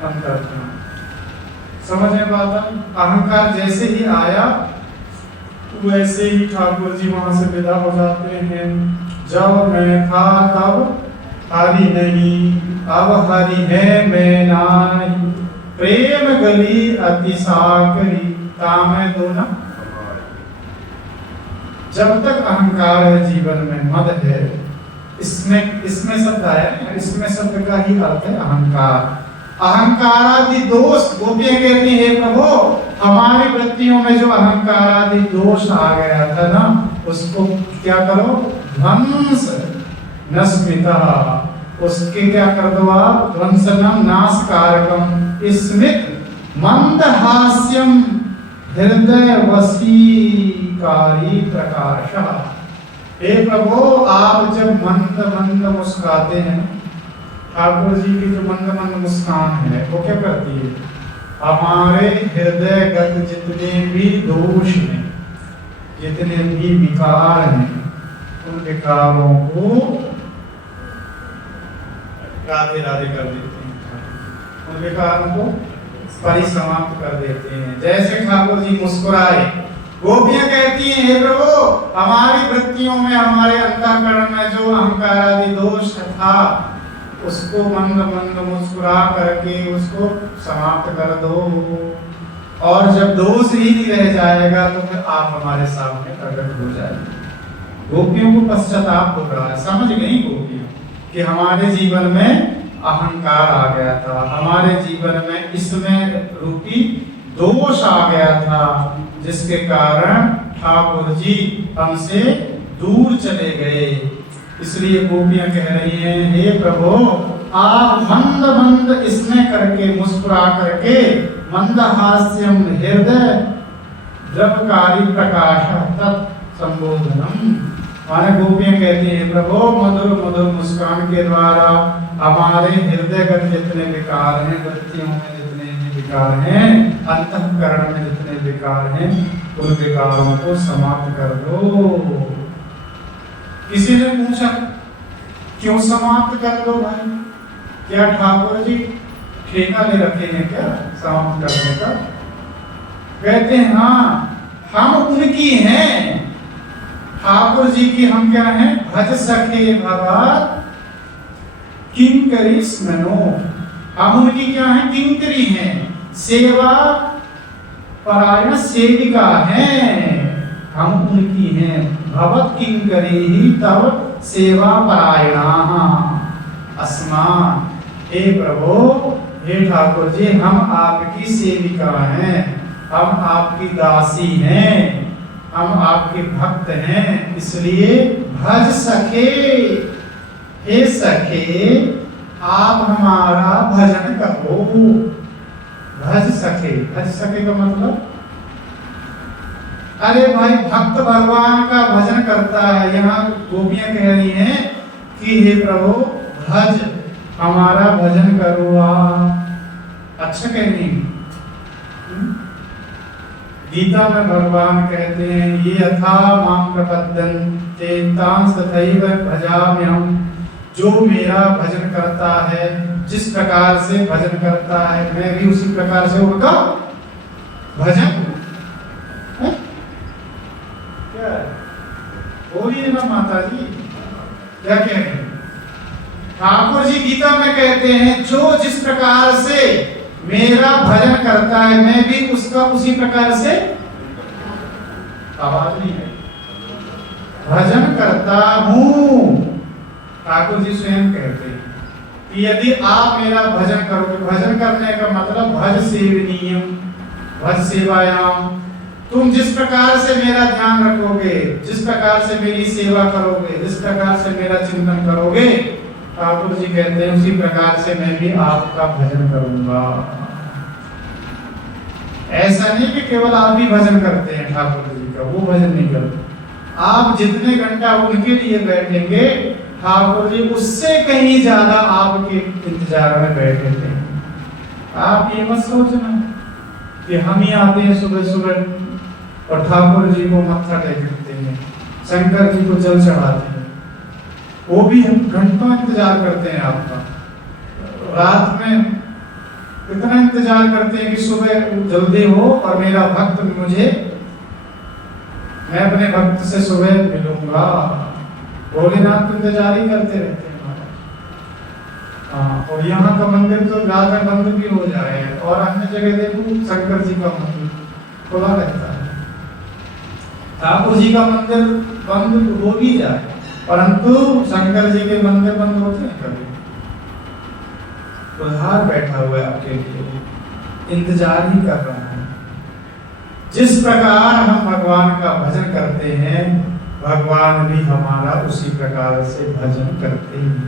अंतर। समझ में बात आई? अहंकार जैसे ही आया वैसे ही ठाकुर जी वहां से विदा हो जाते हैं। जब मैं था तब हरि नहीं, अब हरि है मैं नाही, प्रेम गली अति साकरी तामे दोना। जब तक अहंकार है जीवन में, मद है, इसमें शब्द आया, इसमें शब्द का ही अर्थ है अहंकार। अहंकारादि दोष, गोपियां कहती है प्रभु हमारी वृत्तियों में जो अहंकारादि दोष आ गया था ना, उसको क्या करो? ध्वंस नस्मिता, उसके क्या कर दो आप? ध्वंसनम नाश कारकम स्मित मंदहास्यम हृदय वशीकारी प्रकाश। हे प्रभु आप जब मंद मंद मुस्कुराते हैं, ठाकुर जी की जो मंद मंद मुस्कान है वो क्या करती है? हमारे हृदयगत जितने भी दोष हैं, जितने भी विकार हैं, उन विकारों को राधे राधे कर देते हैं, उन विकारों को परिसमाप्त कर देते हैं। जैसे ठाकुर जी मुस्कुराए, गोपियां कहती हैं हे प्रभु हमारी वृत्तियों में, हमारे अंतःकरण में जो अहंकार आदि दोष था उसको मंद मंद मुस्कुरा करके उसको समाप्त कर दो, और जब दोष ही नहीं रह जाएगा तो फिर आप हमारे सामने प्रकट हो जाएंगे। गोपियों को पश्चाताप हो रहा है, समझ गई गोपियां कि हमारे जीवन में अहंकार आ गया था, हमारे जीवन में इसमें रूपी दोष आ गया था, जिसके कारण ठाकुर जी हमसे दूर चले गए। इसलिए गोपियां कह रही हैं हे प्रभु आप मंद मंद इसमें करके, मुस्कुरा करके, मंदहास्यम हृदय द्रवकारी प्रकाश तत् संबोधनम, माने गोपियां कहती हैं प्रभु मधुर मधुर मुस्कान के द्वारा हमारे हृदयगत जितने विकार हैं, वृत्तियों में जितने भी विकार हैं, अंतःकरण में जितने विकार हैं, उन विकारों को समाप्त कर दो। किसी ने पूछा क्यों समाप्त कर दो भाई, क्या ठाकुर जी ठेका ले रखे हैं क्या समाप्त करने का? कहते हैं हाँ हम उनकी हैं, ठाकुर जी की हम क्या हैं? भज सखे भगवत किंकरी स्मनो, हम उनकी क्या हैं? किंकरी हैं, सेवा परायण सेविका हैं, हम उनकी हैं। भवत किंकरी ही तब सेवा परायणा अस्मान, हे प्रभु हे ठाकुर जी हम आपकी सेविका हैं, हम आपकी दासी हैं, हम आपके भक्त हैं, इसलिए भज सखे, हे सखे आप हमारा भजन करो। भज सखे का मतलब, अरे भाई भक्त भगवान का भजन करता है। यहाँ गोपियां कह रही हैं कि हे प्रभु भज, हमारा भजन करो आप। अच्छा कह रही हैं। गीता में भगवान कहते हैं ये यथा माम प्रपद्यन्ते तांस तथैव भजाम्यहम्, जो मेरा भजन करता है, जिस प्रकार से भजन करता है, मैं भी उसी प्रकार से उनका भजन। क्या बोलिए ना माता जी, क्या कह रहे हैं? ठाकुर जी गीता में कहते हैं जो जिस प्रकार से मेरा भजन करता है, मैं भी उसका उसी प्रकार से, आवाज नहीं है, भजन करता हूं। ठाकुर जी स्वयं कहते हैं कि यदि आप मेरा भजन करोगे, भजन करने का मतलब भज सेवनीयम, भज सेवायाम, तुम जिस प्रकार से मेरा ध्यान रखोगे, जिस प्रकार से मेरी सेवा करोगे, जिस प्रकार से मेरा चिंतन करोगे, ठाकुर जी कहते हैं उसी प्रकार से मैं भी आपका भजन करूंगा। ऐसा नहीं कि केवल आप ही भजन करते हैं ठाकुर जी का, वो भजन नहीं करते। आप जितने घंटा उनके लिए बैठेंगे, ठाकुर जी उससे कहीं ज्यादा आपके इंतजार में बैठे थे। आप ये मत सोचना कि हम ही आते हैं सुबह सुबह और ठाकुर जी को मत्था टेकते हैं, शंकर जी को जल चढ़ाते हैं। वो भी हम घंटों इंतजार करते हैं आपका। रात में इतना इंतजार करते हैं कि सुबह जल्दी हो और मेरा भक्त मुझे, मैं अपने भक्त से सुबह मिलूंगा। भोलेनाथ तो इंतजार ही करते रहते हैं महाराज। हाँ, और यहाँ का मंदिर तो रात में बंद भी हो जाए और अन्य जगह देखो शंकर जी का मंदिर खुला रहता है। ठाकुर जी का मंदिर बंद हो भी जाए, परंतु शंकर जी के मंदिर बंद होते हैं कभी? उधार बैठा हुआ है आपके लिए, इंतजार ही कर रहा है। जिस प्रकार हम भगवान का भजन करते हैं, भगवान भी हमारा उसी प्रकार से भजन करते हैं।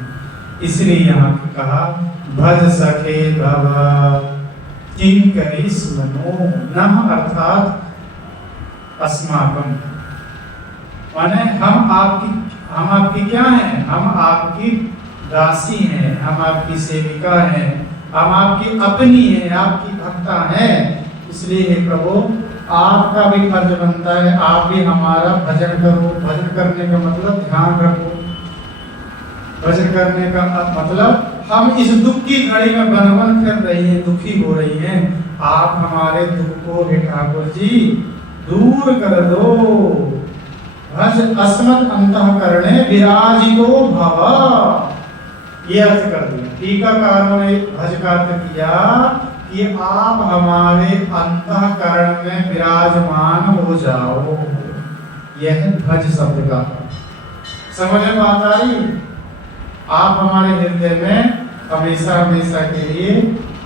इसलिए यहाँ कहा भज सखे भव किं करिष्मनो नः, अर्थात अस्माकं, माने हम आपकी क्या हैं? हम आपकी दासी हैं, हम आपकी सेविका हैं, हम आपकी अपनी हैं, आपकी भक्ता हैं। इसलिए हे प्रभु आपका भी फर्ज बनता है, आप भी हमारा भजन करो। भजन करने का मतलब ध्यान रखो। भजन करने का मतलब हम इस दुख की घड़ी में बन कर रही हैं, दुखी हो रही हैं, आप हमारे दुख को हे ठाकुर जी दूर कर दो। भज अस्मत् अंतःकरणे विराजितो भव, ये अर्थ कर दिया। टीकाकारों ने भज का अर्थ किया कि आप हमारे अंतःकरण में विराजमान हो जाओ। यह भज शब्द का समझ में बात आई? आप हमारे हृदय में हमेशा हमेशा के लिए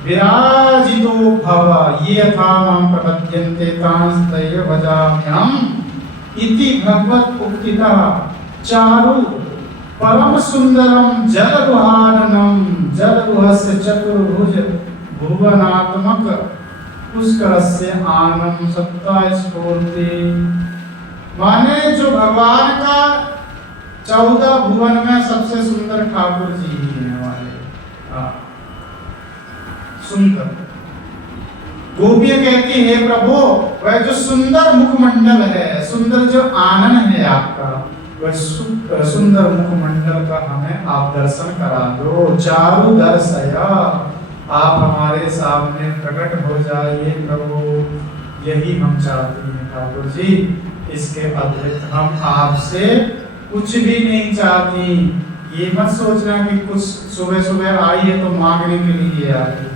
विराजितो भव। ये यथा माम प्रपद्यन्ते तांस तथैव भजाम्यहम् इति भगवत उक्तितः चारु परम सुंदरम जलगुहाननम जलगुहस्य चतुर्भुज भुवनात्मक पुष्करस्य आनंद सत्ता स्फूर्ति। माने जो भगवान का 14 भुवन में सबसे सुंदर ठाकुर जी ही हैं हमारे। सुंदर गोपियां कहती है प्रभु वह जो सुंदर मुखमंडल है, सुंदर जो आनन है आपका, वह सुंदर मुखमंडल का हमें आप दर्शन करा दो। चारु दर्शया, आप हमारे सामने प्रकट हो जाइए प्रभु, यही हम चाहते हैं ठाकुर जी। इसके अतिरिक्त हम आपसे कुछ भी नहीं चाहती। ये मत सोचना कि कुछ सुबह सुबह आई है तो मांगने के लिए आई,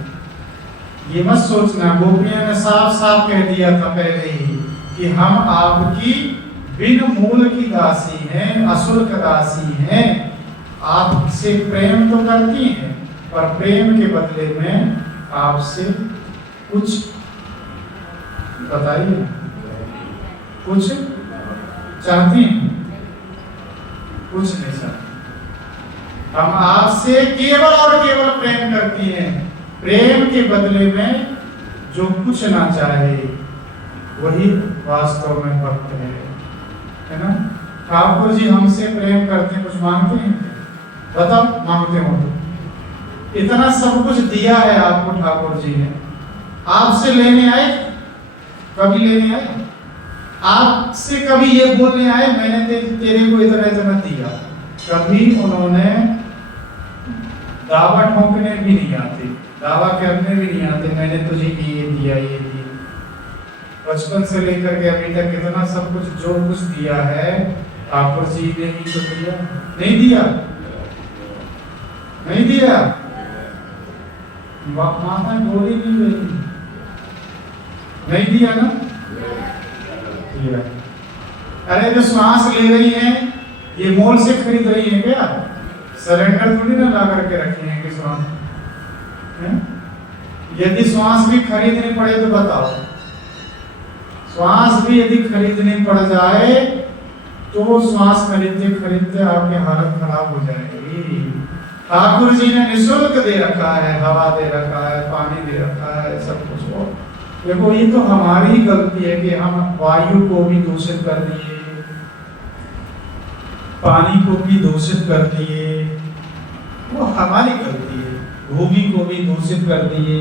ये मत सोचना। गोपियों ने साफ साफ कह दिया था पहले ही कि हम आपकी बिन मूल की दासी हैं, अशुल्क दासी हैं। आपसे प्रेम तो करती हैं, पर प्रेम के बदले में आपसे कुछ बताइए, कुछ चाहती हैं? कुछ नहीं चाहती। हम आपसे केवल और केवल प्रेम करती हैं। प्रेम के बदले में जो कुछ ना चाहे वही वास्तव में भक्त है ना? ठाकुर जी हमसे प्रेम करते हैं, कुछ मांगते हैं? बताओ, मांगते हो तो? इतना सब कुछ दिया है आपको ठाकुर जी ने, आपसे लेने आए? कभी लेने आए? आपसे कभी ये बोलने आए मैंने तेरे को इतना इतना दिया? कभी उन्होंने दावा ठोकने भी नहीं आते, दावा करने भी नहीं आते मैंने तुझे ये दिया ये दिया। बचपन से लेकर के अभी तक कितना सब कुछ जो कुछ दिया है ठाकुर जी ने ही तो दिया। नहीं दिया? नहीं दिया? माता बोली नहीं रही, नहीं दिया ना? दिया। अरे जो श्वास ले रही हैं ये मोल से खरीद रही है क्या? सरेंडर थोड़ी ना ला करके रखी है कि श्वास है? यदि श्वास भी खरीदनी पड़े तो बताओ, श्वास भी यदि खरीदनी पड़ जाए तो वो श्वास खरीदते खरीदते आपकी हालत खराब हो जाएगी। ठाकुर जी ने निःशुल्क दे रखा है, हवा दे रखा है, पानी दे रखा है, सब कुछ। वो देखो ये तो हमारी ही गलती है कि हम वायु को भी दूषित कर दिए, पानी को भी दूषित कर दिए, वो हमारी गलती है। भूमि को भी दूषित कर दिए,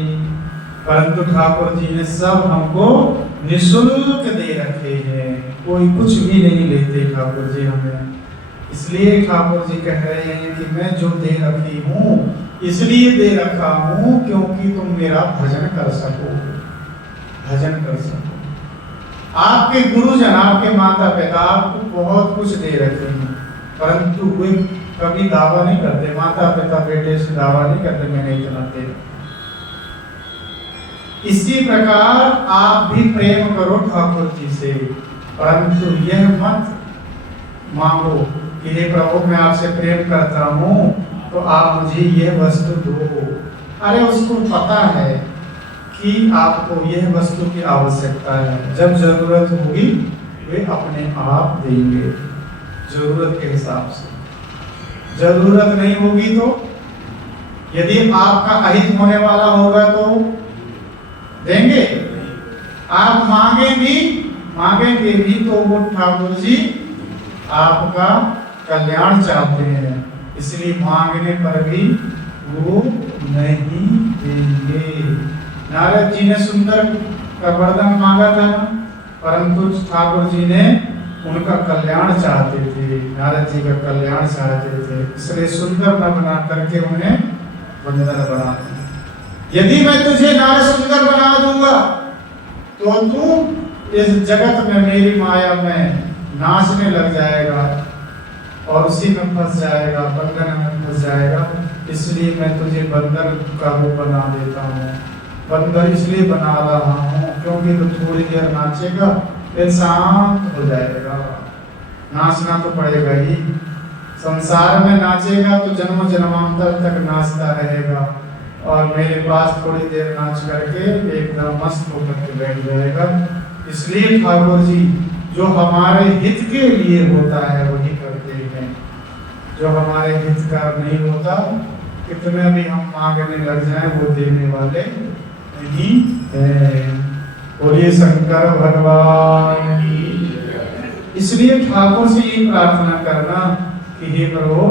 परंतु ठाकुर जी ने सब हमको निःशुल्क दे रखे हैं, कोई कुछ भी नहीं लेते ठाकुर जी हमें। इसलिए ठाकुर जी कह रहे हैं कि मैं जो दे रखी हूँ इसलिए दे रखा हूँ क्योंकि तुम मेरा भजन कर सको, भजन कर सको। आपके गुरुजन, आपके माता पिता आपको बहुत कुछ दे रखे हैं, परंतु वे कभी दावा नहीं करते, माता पिता बेटे से दावा नहीं करते मैंने इतना दे। इसी प्रकार आप भी प्रेम करो ठाकुर जी से, परंतु यह मत मांगो कि हे प्रभु मैं आपसे प्रेम करता हूँ तो आप मुझे यह वस्तु दो। अरे उसको पता है कि आपको यह वस्तु की आवश्यकता है, जब जरूरत होगी वे अपने आप देंगे, जरूरत के हिसाब से। जरूरत नहीं होगी तो यदि आपका अहित होने वाला होगा तो देंगे? आप मांगेंगे भी तो वो ठाकुर जी आपका कल्याण चाहते हैं, इसलिए मांगने पर भी वो नहीं देंगे। नारद जी ने सुंदर का वरदान मांगा था, परंतु ठाकुर जी ने उनका कल्याण चाहते थे, नारद जी का कल्याण चाहते थे, इसलिए सुंदर न बना करके उन्हें बंदर बना दिया। यदि मैं तुझे नारद सुंदर बना दूंगा तो तू इस जगत में मेरी माया में नाचने लग जाएगा और उसी में फंस जाएगा, बंधन में फंस जाएगा, इसलिए मैं तुझे बंदर का रूप बना देता हूँ। बंदर इसलिए बना रहा हूँ क्योंकि तो थोड़ी देर नाचेगा फिर शांत हो जाएगा। नाचना तो पड़ेगा ही, संसार में नाचेगा तो जन्म जन्मांतर तक नाचता रहेगा, और मेरे पास थोड़ी देर नाच करके एकदम मस्त होकर के बैठ जाएगा। इसलिए ठाकुर जी जो हमारे हित के लिए होता है वही करते हैं, जो हमारे हित का नहीं होता कितना भी हम मांगने लग जाएं वो देने वाले नहीं है। बोलिए शंकर भगवान की। इसलिए ठाकुर से ये प्रार्थना करना कि हे प्रभु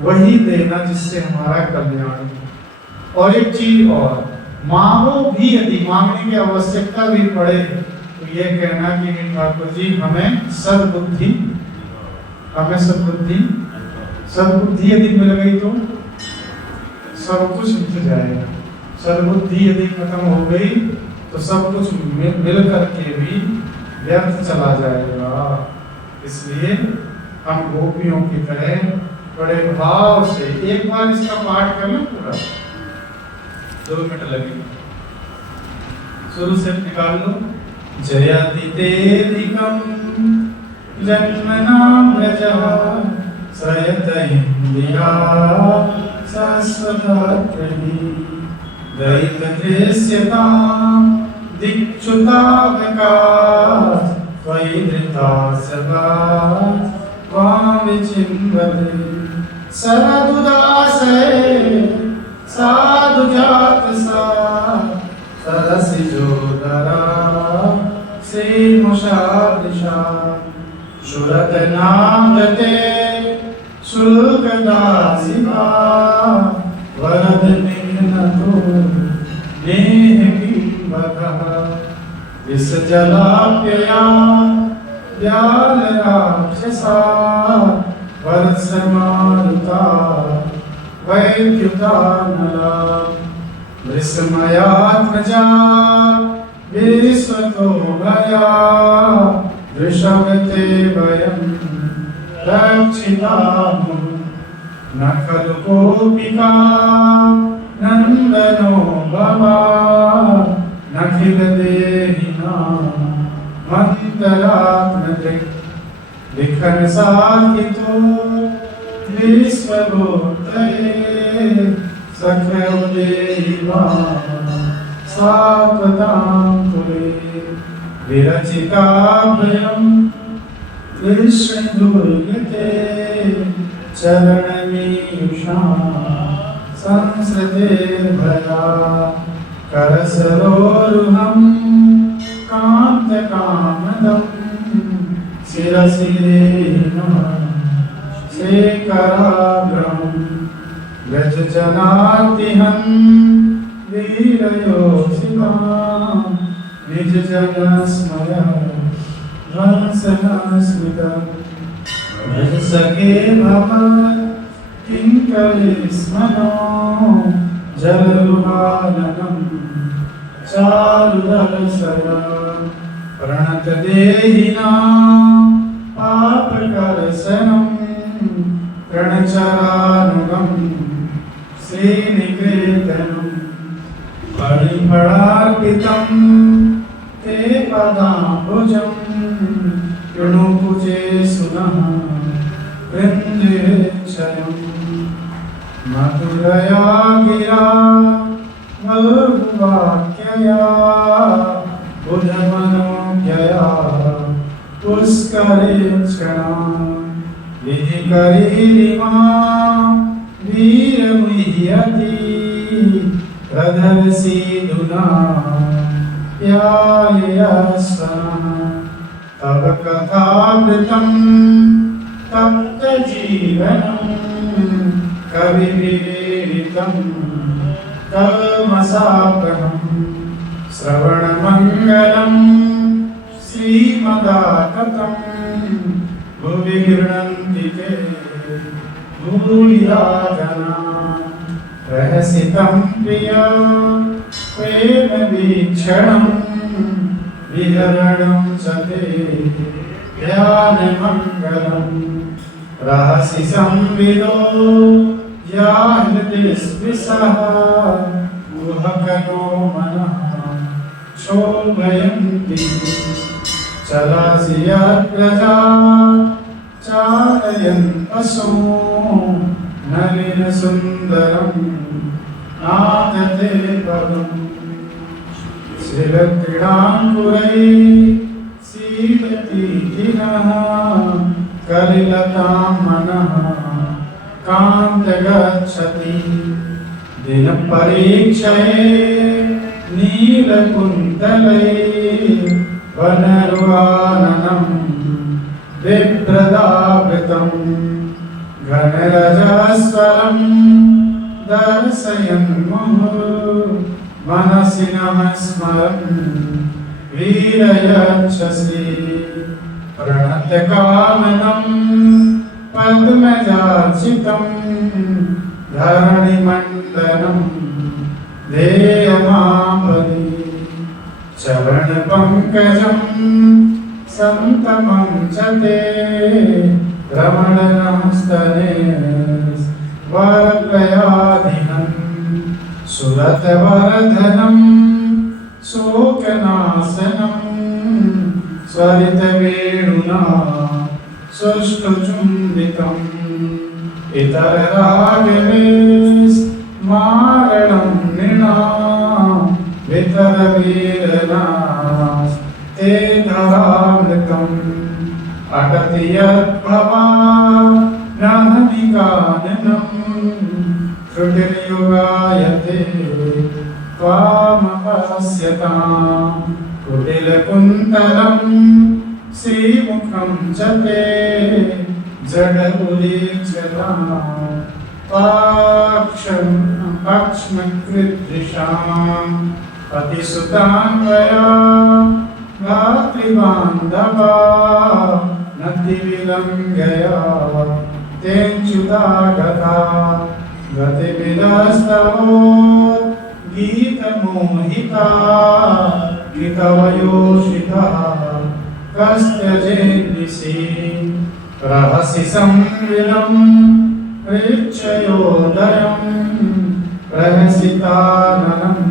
वही देना जिससे हमारा कल्याण हो। और एक चीज और, मांगो भी, यदि मांगने की आवश्यकता भी पड़े तो ये कहना कि ठाकुर जी हमें सद्बुद्धि, हमें सद्बुद्धि यदि मिल गई तो सब कुछ मिल जाएगा। सद्बुद्धि यदि खत्म हो गई तो सब कुछ मिल करके भी व्यर्थ चला जाएगा। इसलिए हम गोपियों की तरह बड़े भाव से एक बार इसका पाठ करना पूरा, 2 मिनट लगेगा, शुरू से निकाल लो। जयतितेधिकं जन्मनां व्रजः श्रयत इंदिरा शाश्वतात्मनि दैतदृश्यतां दिक्षुतावकाश वैधृता सदा वामिचिन्वते सरदुदासे साधु जात सा सरसि जोदरा श्रीमुषादृशा शुरत नामते शुल्कदासिका वरद निघ्नतो नेह किंबकः विष जलाप्यया व्याल राक्षसा वर्षमारुता वैद्युता नला विस्मयात्मजा विश्वतो भया वृषभते वयं रक्षितामः न खलु गोपिका नन्दनो भवा नखिल देहिना मन्तरात्मदृक् लिखन साधितो विश्वभूतये सख्यो देवा सात्वतां कुले विरचिताभयं विष्णुदुर्गते चरणमीयुषां संसृतेर्भया करसरोरुहं कान्तकामदं शिरसि देहिनः शेखराग्रहं व्रजजनातिहं वीरयोषितां निजजनस्मया ध्वंसनस्मितं भजसखे भव किङ्करीस्मनो जलरुहाननं चारुरसया प्रणतदेहिनां पापकर्षणं प्रणचरानुगं श्रीनिकेतनं परिफलार्पितं ते पदाम्बुजं कृणुकुजे सुनः वृन्देक्षयम् मधुरया गिरा मधुवाक्यया बुधमनोज्ञया पुष्करेक्षणा विधिकरीरिमा वीरमुह्यति प्रदर्शिदुना यायस्वनः तव कथामृतं तप्तजीवनं कविविवेदितं कवमसापहं श्रवणमङ्गलं श्रीमदाततं भुवि गृह्णन्ति ते भूया जना रहसितं प्रिया प्रेमवीक्षणं विहरणं च ते ध्यानमङ्गलम् रहसि संविदो या हृदि स्पृशः गुहकनो मनः शोभयन्ति चलसि यत्प्रजा चारयन् पशो नलिनसुन्दरं नादते पदम् शिरक्रीडाङ्कुरैः सीदतीतिनः कलिलतां मनः कान्तगच्छति दिनपरीक्षये नीलकुन्तले वनरुवाननं बिभ्रदावृतं घनरजस्वरं दर्शयन् मुहुः मनसि नमः स्मरन् वीरयच्छसि प्रणतकामनं पद्मजाचितं धरणिमण्डनं ध्येयमापदि चरणपङ्कजं सन्तमं च ते रमणनस्तने वरप्रयाधिनं सुरतवरधनं शोकनाशनं स्वरितवेणुना सुष्ठुचुम्बितम् इतररागवेस्मारणं नृणां वितरवीरना ते धरामृतम् अटति यद्भवा नाहनिकाननम् त्रुटिर्युगायते त्वामपश्यताम् कुटिलकुन्तलम् श्रीमुखं च ते जडपुरीक्षताम् पक्ष्मकृदृशाम् पतिसुतान्वया भातृबान्धवा नदीविलङ्घया तेञ्च्युतागता गतिविदस्तवो गीतमोहिता गीतवयोषितः कस्त्यजेन्निशि रहसि संविलम् प्रेक्षयोदयम् रहसिताननम्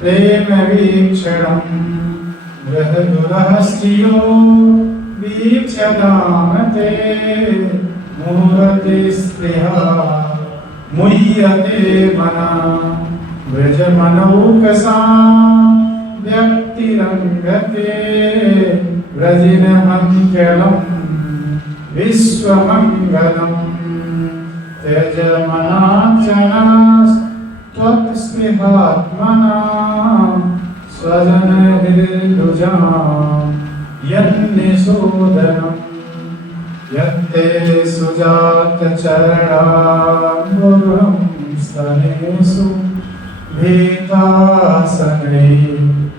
प्रेमवीक्षणम् गृहदुरहस्यो वीक्षदामते मुहूर्ते स्पृहा मुह्यते मना व्रजमनौकसा व्यक्तिरङ्गते व्रजिनमङ्गलम् विश्वमङ्गलम् त्यजमनाचनास्त्वत्स्पृहात्मना स्वजनहृदुजाम् यन्निषोदनम् यत्ते सुजातचरणाम्बुरं स्तनेषु भीतासने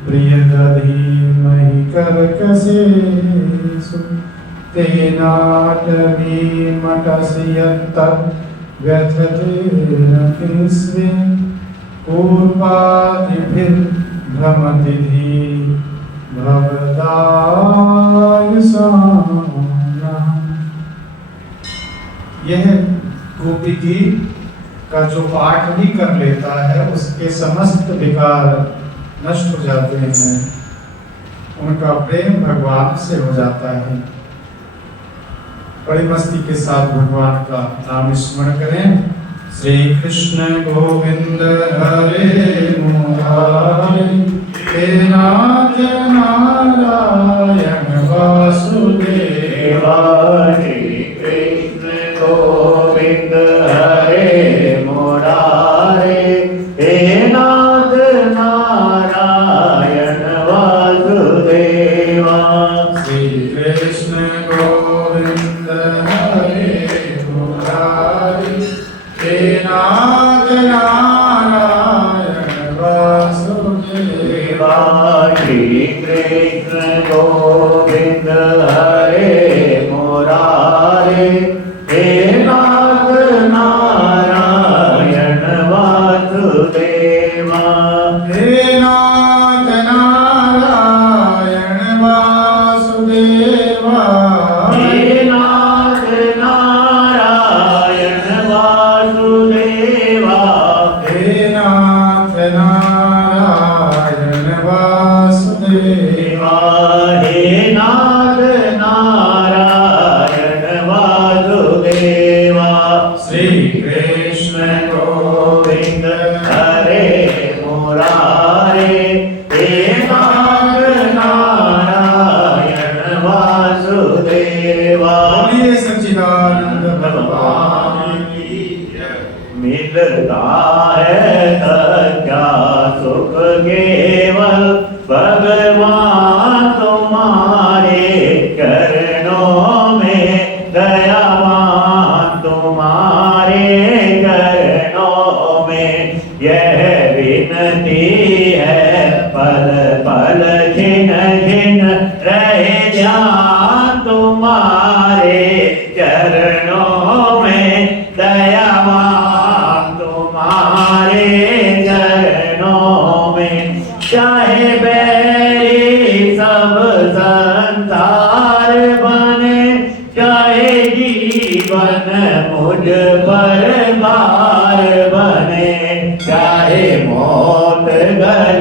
प्रियदधीमहि कर्कशेषु तेनाटवीमटसि यत्तत् व्यथतेन किंस्वे पूर्वादिभिर्भ्रमति धी भवदायुषाम्। यह गोपी गीत का जो पाठ भी कर लेता है उसके समस्त विकार नष्ट हो जाते हैं, उनका प्रेम भगवान से हो जाता है। बड़ी मस्ती के साथ भगवान का नाम स्मरण करें। श्री कृष्ण गोविंद हरे मुरारे हे नाथ नारायण वासुदेवा। श्री कृष्ण गोविंद हरे मुरारे हे नाथ नारायण वासुदेवा। श्री कृष्ण गोविंद हरे मुरारे हे नाथ नारायण वासुदेवा। श्री कृष्ण गोविंद हरे मुरारे हे नाथ नारायण वासुदेवा। हे नाथ नारायण वासुदेवा। हे नाथ नारायण वासुदेवा। हे नाथ नारायण वासुदेवा। हे नाथ नारायण वासुदेवा। श्री कृष्ण गोविंद हरे मुरारे हे नाथ नारायण वासुदेवा। बोलिए सच्चिदानंद भगवान की जय। मिलता है सच्चा सुख केवल भगवान तुम्हारे चरणों में, दयावान तुम्हारे चरणों में। यह विनती है पल पल छिन छिन रहे ध्यान तुम्हारे चरणों में, दयावान तुम्हारे चरणों में। चाहे बैरी सब संसार बने, चाहे जीवन मुझ पर भार बने, चाहे मौत गले